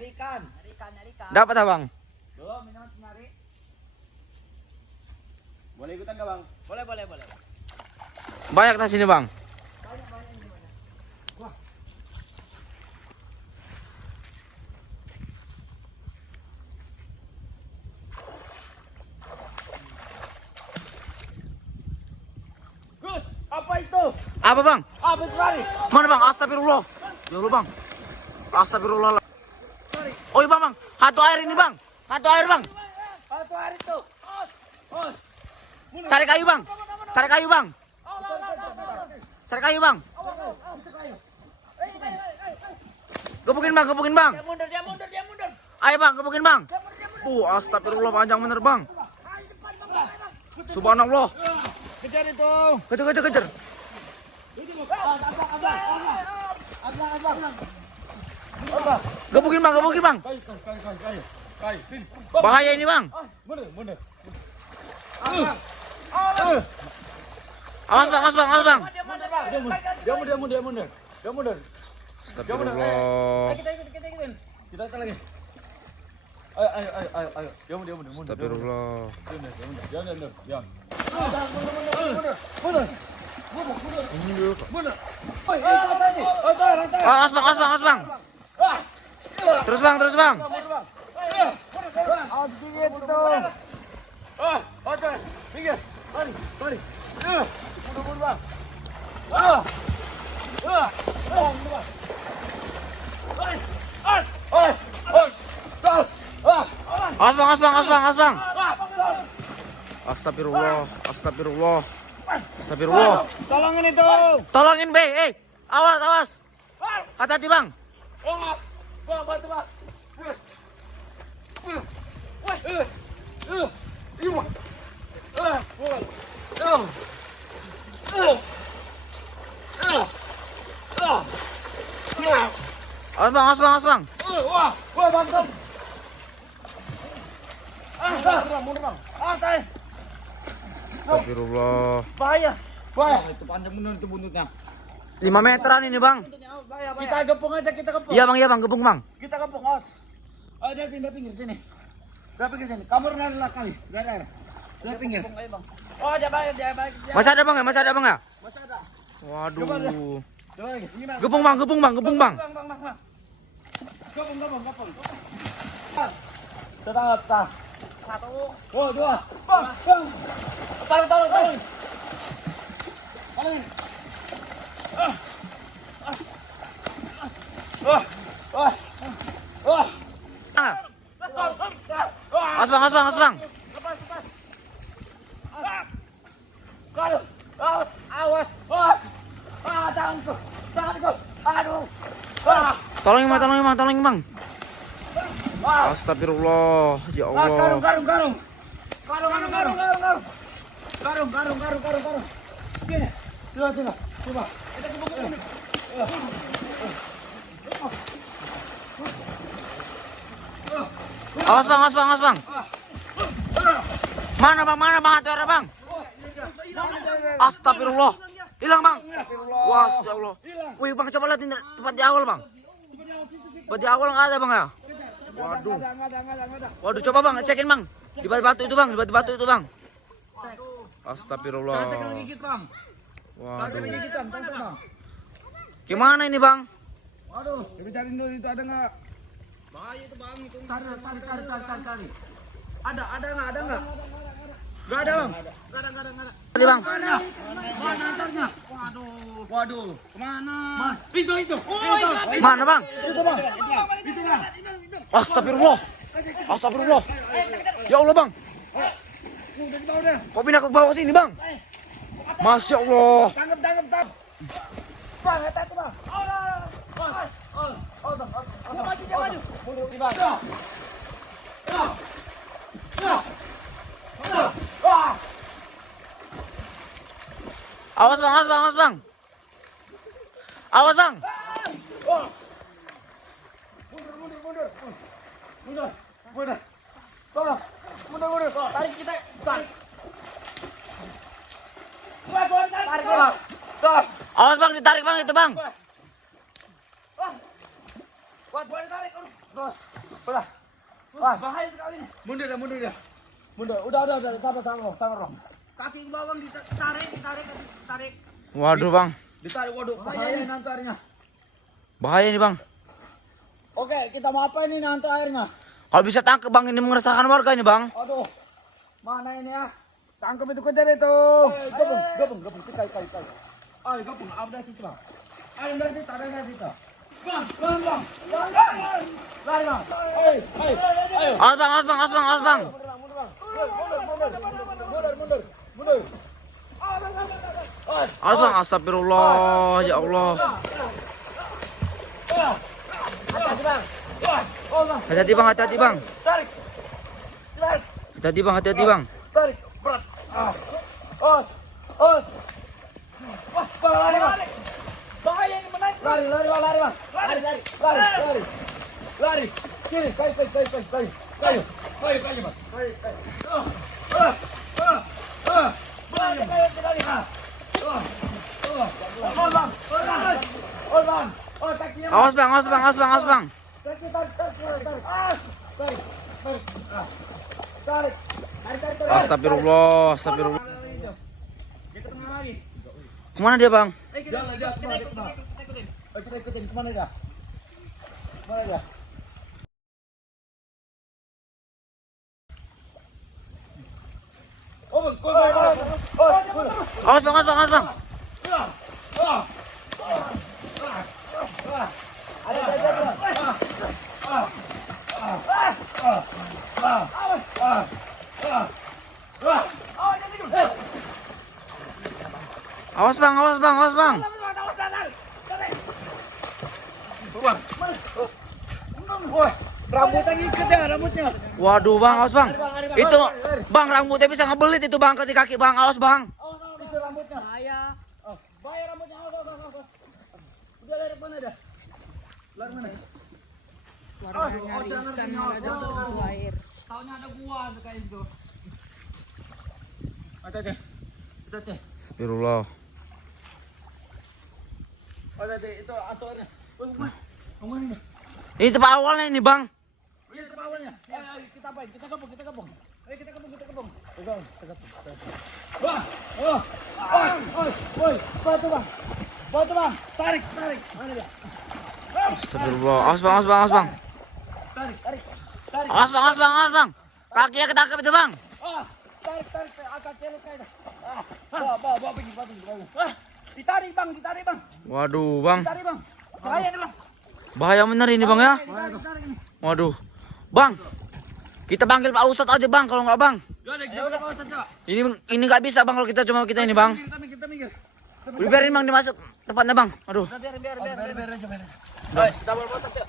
Nyari ikan. Dapat abang? Belum, ini masih nyari. Boleh ikutan gak bang? Boleh. Banyak tas sini bang. Banyak ini mana? Wah. Gus, apa itu? Apa bang? Apa itu lari? Mana bang? Astagfirullah. Ya Allah bang. Astagfirullah. Oh iya bang. Hatu air ini bang. Hatu air bang. Apa hari itu? Os. Cari kayu bang. Cari kayu bang. Cari kayu bang. Gebukin bang. Dia mundur. Ayo bang, gebukin bang. Astagfirullah panjang bener bang. Subhanallah. Kejar itu. Kejar. Abang. Gebukin bang. Kayu. Bahaya ini bang. Mundur. Awas bang. Dia mundur. Astagfirullah. Kita ikutin. Kita lagi. Ayo. Dia mundur. Astagfirullah. Diam. Mundur. Awas bang. Terus bang. Pinggir. Balik. Mundur bang. Awas bang. Astagfirullah. Tolongin itu. Tolongin be. Awas. Hati-hati bang. Bang, bantu bang. Awas bang. Wah, bang. Mundur bang. Tai. Astagfirullah. Bahaya. Itu panjang bener itu buntutnya. 5 meteran ini bang. Bahaya. Kita gepung aja. Iya bang, gebung bang. Kita gepung, os. Oh, dia pinggir sini. Kamu rendah kali. Biar air. Dia pinggir. Oh, dia balik. Masih ada bang ya? Masih ada. Waduh. Coba lagi. Ini bang. Gebung bang. Bang. Gepung. Tetap. 1, 2. Bang. Taruh. Awas bang. Lepas. Awas. Tanganku. Aduh. Tolongin bang. Astagfirullah. Ya Allah. Karung. Sini. Coba. Kita gebuk. Awas bang. Mana bang hatu air bang? Astagfirullah. Hilang bang. Wah, ya Allah. Wih bang, coba lihat tempat di awal bang. Tempat di awal nggak ada bang ya? Waduh, coba bang, cekin bang. Di batu itu bang. Astagfirullah. Waduh. Gimana ini bang? Waduh, kita cari dulu itu ada nggak? Bahaya itu bang, itu. Cari. Ada nggak? Nggak ada bang. Nggak ada. Tadi bang. Mana antarnya? Waduh. Kemana? Itu. Mana bang? Itu bang. Astagfirullah. Ya Allah bang. Kok pindah ke bawah sini bang? Masya Allah. Tangkap. Bang, hati-hati bang. Dia maju. Mundur di bang. Awas bang. Mundur. Tarik kita. Tarik. Awas bang, ditarik bang itu bang. Buat tarik. Terus. bahaya sekali. Mundur dah. Mundur. Udah. Sabar bang. Kaki ke bawah ditarik. Waduh bang, Ditarik, waduh. Bahaya nanti airnya. bahaya nih bang. Oke, kita mau apa ini nanti airnya? Kalau bisa tangkap bang, ini meresahkan warga ini bang. Aduh, mana ini ya? Tangkap itu kejar itu. Gabung. Kai. Ayo gabung, ada situ bang. Ayo dari situ, ada situ. Bang. Lari bang. Ayo. Awas bang. Mundur. Awas bang, astagfirullah, ya Allah. Hati-hati bang. Tarik. Hati-hati bang. Tarik. Berat. Os. Wah, lari bang. Bahaya ini menaik. Lari bang. Lari. Sini, kayu bang. Kayu. Awas bang. Tarik. Astagfirullah. Dia ke tengah lagi. Kemana dia bang? Jangan, kita ikutin. Kemana dia? Awas bang. Awas bang. Rambutnya ikat ya, rambutnya. Waduh bang, awas bang. Itu bang, rambutnya bisa ngebelit itu bang di kaki bang, awas bang. Itu rambutnya. Bahaya rambutnya. Awas. Udah lari mana dah? Lari mana? Warga nyari ikan ada pintu air. Taunya ada gua kayak gitu. Hati-hati. Astagfirullah. Itu aturannya. Kemana ini? Ini tempat awalnya ini bang. Ini tempat awalnya. Ayo, kita apa? Kita gabung. Ayo kita gabung. Wah. Woi, batu bang. Tarik. Mana dia? Astagfirullah. Awas bang. Tarik. Awas bang. Kakinya ketangkep itu bang. Tarik. Agak celok kayak. Bawa pergi. Ditarik bang. Waduh bang, Ditarik bang. Bahaya nih bang. bahaya bener ini bang ya. Ditarik ini. Waduh, bang. Kita panggil Pak Ustadz aja bang, kalau nggak bang. Ini nggak bisa bang kalau kita cuma kita ini bang. Kita minggir. Biarin bang dimasuk tempatnya bang. Aduh. Biar aja. Ayo, double botak yuk.